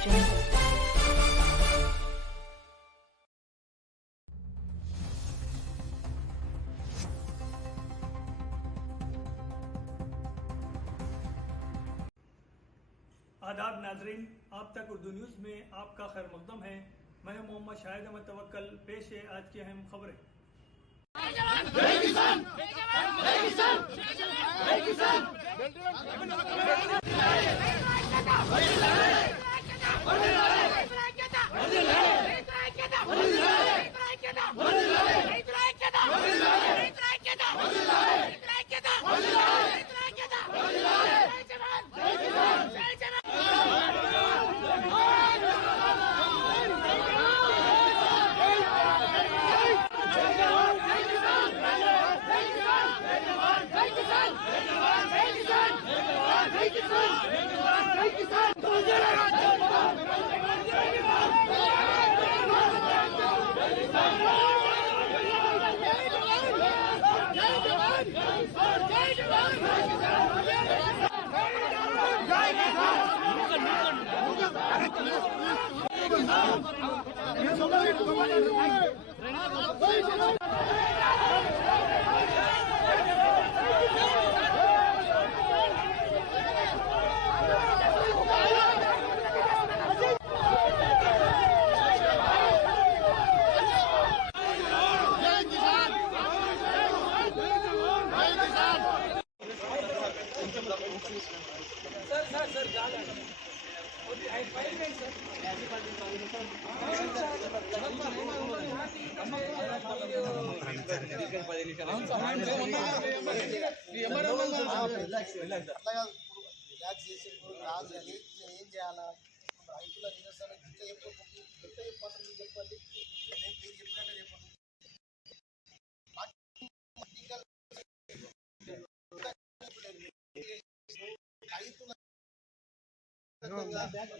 आदाब नाजरीन, आप तक उर्दू न्यूज़ में आपका खैर मकदम है। मैं मोहम्मद शाहिद अहमद तवक्कल। पेश है आज की अहम खबरें।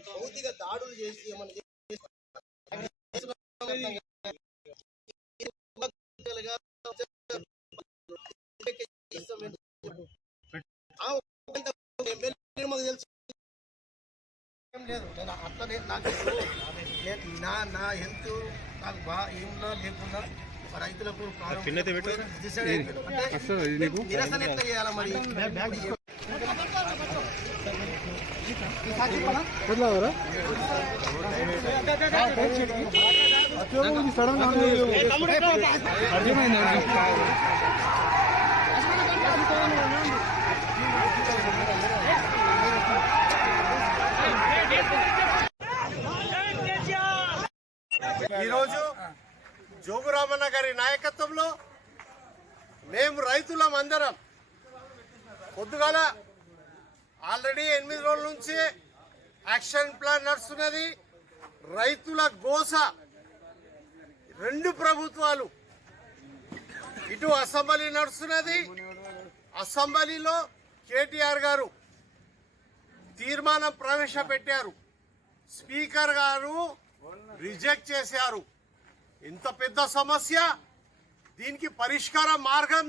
భౌతిక దాడులు చేసి అట్లనే నా హెల్త్ నాకు బాగా ఏమున్నా లేకున్నా రైతులకు నిరసన ఎట్లా చేయాలి మరి ఈరోజు జోగురామన్న గారి నాయకత్వంలో మేము రైతులం అందరం పొద్దుగాల ఆల్రెడీ 8 రోజుల నుంచి యాక్షన్ ప్లాన్ నడుస్తున్నది. రైతుల గోస రెండు ప్రభుత్వాలు ఇటు అసెంబ్లీ నడుస్తున్నది. అసెంబ్లీలో కేటీఆర్ గారు తీర్మానం ప్రవేశపెట్టారు, స్పీకర్ గారు రిజెక్ట్ చేశారు. ఇంత పెద్ద సమస్య, దీనికి పరిష్కార మార్గం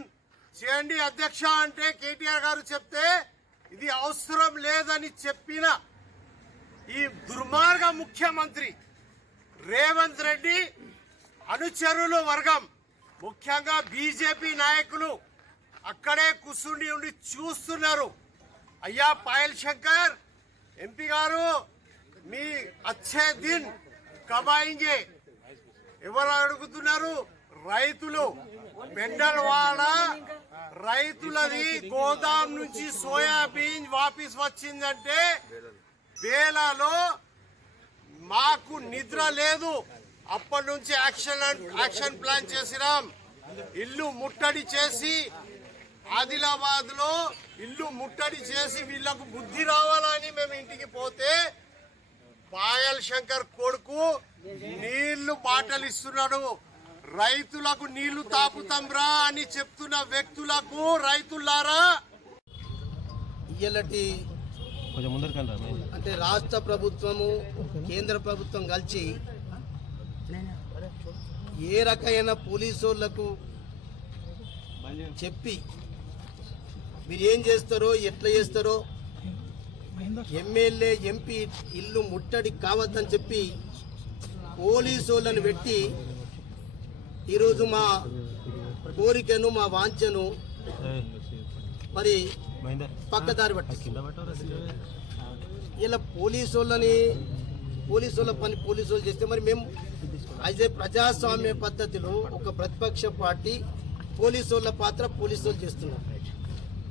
చేయండి అధ్యక్ష అంటే కేటీఆర్ గారు చెప్తే ఇది అవసరం లేదని చెప్పిన ఈ దుర్మార్గ ముఖ్యమంత్రి రేవంత్ రెడ్డి అనుచరుల వర్గం, ముఖ్యంగా బీజేపీ నాయకులు అక్కడే కూర్చుండి ఉండి చూస్తున్నారు. అయ్యా పాయల్ శంకర్ ఎంపీ గారు, మీ అచ్చే దిన్ కబాయింగే ఎవరు అడుగుతున్నారు? రైతులు. మెండల్వాడ రైతులది గోదాం నుంచి సోయాబీన్ వాపస్ వచ్చిందంటే బేలాలో మాకు నిద్ర లేదు. అప్పటి నుంచి యాక్షన్ ప్లాన్ చేసినాం. ఇల్లు ముట్టడి చేసి ఆదిలాబాద్ లో ఇల్లు ముట్టడి చేసి వీళ్లకు బుద్ధి రావాలని మేము ఇంటికి పోతే పాయల్ శంకర్ కొడుకు నీళ్లు బాటలు ఇస్తున్నాడు. రైతులకు నీళ్లు తాపుతాంరా అని చెప్తున్న వ్యక్తులకు, రైతులారా ఇయ్యలటి అంటే రాష్ట్ర ప్రభుత్వము కేంద్ర ప్రభుత్వం కలిసి ఏ రకమైన పోలీసులకు చెప్పి మీరు ఏం చేస్తారో ఎట్లా చేస్తారో ఎమ్మెల్యే ఎంపీ ఇల్లు ముట్టడి కావద్దని చెప్పి పోలీసు వాళ్ళని పెట్టి ఈరోజు మా కోరికను మా వాంఛను మరి పక్కదారి పట్టింది. ఇలా పోలీసు వాళ్ళ పని పోలీసు వాళ్ళు చేస్తే మరి మేము యాజ్ ఏ ప్రజాస్వామ్య పద్ధతిలో ఒక ప్రతిపక్ష పార్టీ పోలీసు వాళ్ళ పాత్ర పోలీసు వాళ్ళు చేస్తున్నాం.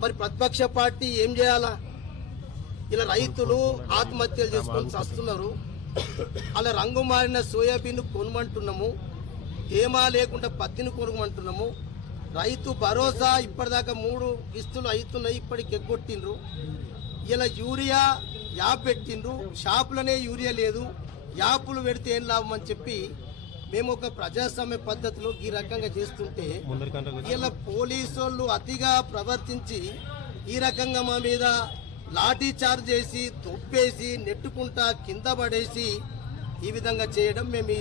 మరి ప్రతిపక్ష పార్టీ ఏం చేయాలా? ఇలా రైతులు ఆత్మహత్యలు చేసుకొని చస్తున్నారు. అలా రంగు మారిన సోయాబీన్ కొనమంటున్నాము, తేమా లేకుండా పత్తిని కొనమంటున్నాము. రైతు భరోసా ఇప్పటిదాకా 3 కిస్తులు అవుతున్నాయి, ఇప్పటికి ఎగ్గొట్టిండ్రు. ఇలా యూరియా యాప్ పెట్టిండ్రు, షాపులనే యూరియా లేదు, యాపులు పెడితే ఏం లాభం అని చెప్పి మేము ఒక ప్రజాస్వామ్య పద్ధతిలో ఈ రకంగా చేస్తుంటే ఇలా పోలీసు వాళ్ళు అతిగా ప్రవర్తించి ఈ రకంగా మా మీద లాఠీ చార్జ్ చేసి తొప్పేసి నెట్టుకుంటా కింద పడేసి ఈ విధంగా చేయడం మేము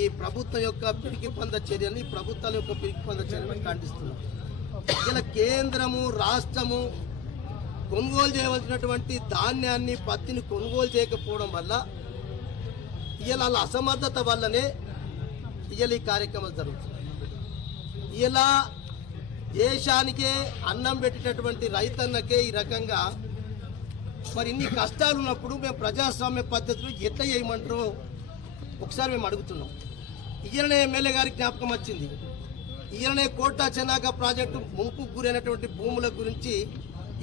ఈ ప్రభుత్వం యొక్క పిరికి పంద చర్యని ప్రభుత్వాల యొక్క పిరికి పంద చర్యని ఖండిస్తున్నాం. ఇలా కేంద్రము రాష్ట్రము కొనుగోలు చేయవలసినటువంటి ధాన్యాన్ని పత్తిని కొనుగోలు చేయకపోవడం వల్ల ఇలా అసమర్థత వల్లనే ఇలా ఈ కార్యక్రమాలు జరుగుతున్నాయి. ఇలా దేశానికే అన్నం పెట్టేటటువంటి రైతన్నకే ఈ రకంగా మరి ఇన్ని కష్టాలు ఉన్నప్పుడు మేము ప్రజాస్వామ్య పద్ధతులు ఎట్లా చేయమంటారో ఒకసారి మేము అడుగుతున్నాం. ఈయననే ఎమ్మెల్యే గారికి జ్ఞాపకం వచ్చింది. ఈయననే కోటా చెనాక ప్రాజెక్టు ముంపుకు గురైనటువంటి భూముల గురించి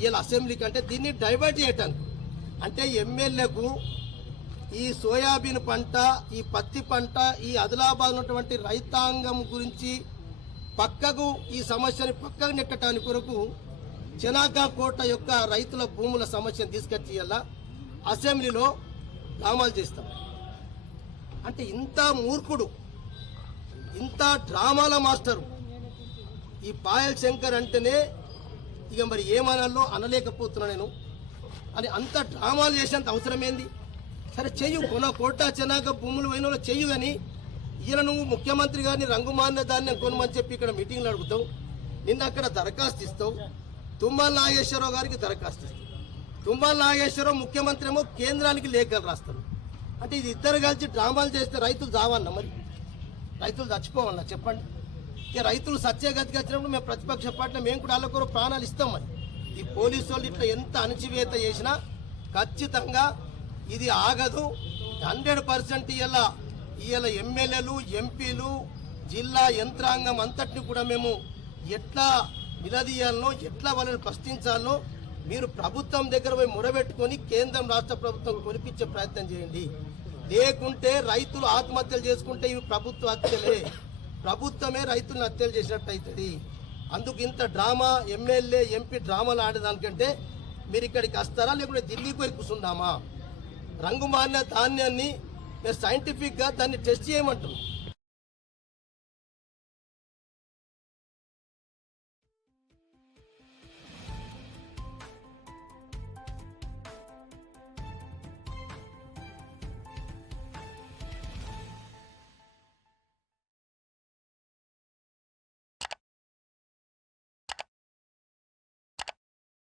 ఇలా అసెంబ్లీకి అంటే దీన్ని డైవర్ట్ చేయటానికి అంటే ఎమ్మెల్యేకు ఈ సోయాబీన్ పంట, ఈ పత్తి పంట, ఈ ఆదిలాబాద్ ఉన్నటువంటి రైతాంగం గురించి పక్కకు ఈ సమస్యని పక్కకు నెట్టడానికి కొరకు చెనాకా కోట యొక్క రైతుల భూముల సమస్యను తీసుకొచ్చి ఇలా అసెంబ్లీలో డ్రామాలు చేస్తాం. అంటే ఇంత మూర్ఖుడు, ఇంత డ్రామాల మాస్టరు ఈ పాయల్ శంకర్ అంటేనే ఇక మరి ఏమనాలో అనలేకపోతున్నా నేను అని అంత డ్రామాలు చేసేంత అవసరం ఏంది? సరే చెయ్యు, కోటా చెనాక భూములు పోయిన చెయ్యు, కానీ ఈయన నువ్వు ముఖ్యమంత్రి గారిని రంగుమాన్య ధాన్యం కొనమని చెప్పి ఇక్కడ మీటింగ్లు అడుగుతావు, నిన్న అక్కడ దరఖాస్తు ఇస్తావు, తుమ్మల నాగేశ్వరరావు గారికి దరఖాస్తు ఇస్తావు. తుమ్మల నాగేశ్వరరావు ముఖ్యమంత్రి ఏమో కేంద్రానికి లేఖలు రాస్తారు. అంటే ఇది ఇద్దరు కలిసి డ్రామాలు చేస్తే రైతులు చావన్నా? మరి రైతులు చచ్చిపోవన్నా చెప్పండి? ఇక రైతులు సత్యగతికి వచ్చినప్పుడు మేము ప్రతిపక్ష పార్టీ మేము కూడా వాళ్ళకొరు ప్రాణాలు ఇస్తాం. మరి ఈ పోలీసు వాళ్ళు ఇట్లా ఎంత అణచివేత చేసినా ఖచ్చితంగా ఇది ఆగదు. 100% ఇవాళ ఎమ్మెల్యేలు, ఎంపీలు, జిల్లా యంత్రాంగం అంతటిని కూడా మేము ఎట్లా నిలదీయాలనో, ఎట్లా వాళ్ళని ప్రశ్నించాలనో మీరు ప్రభుత్వం దగ్గర పోయి మొరబెట్టుకొని కేంద్రం రాష్ట్ర ప్రభుత్వం కొనిపించే ప్రయత్నం చేయండి. లేకుంటే రైతులు ఆత్మహత్యలు చేసుకుంటే ఇవి ప్రభుత్వ హత్యలే, ప్రభుత్వమే రైతులను హత్యలు చేసినట్టు అవుతుంది. అందుకు ఇంత డ్రామా, ఎమ్మెల్యే ఎంపీ డ్రామాలు ఆడేదానికంటే మీరు ఇక్కడికి వస్తారా లేకుంటే ఢిల్లీకి పోయి కూర్చుందామా? రంగుమాన్య ధాన్యాన్ని మీరు సైంటిఫిక్గా దాన్ని టెస్ట్ చేయమంటున్నాం.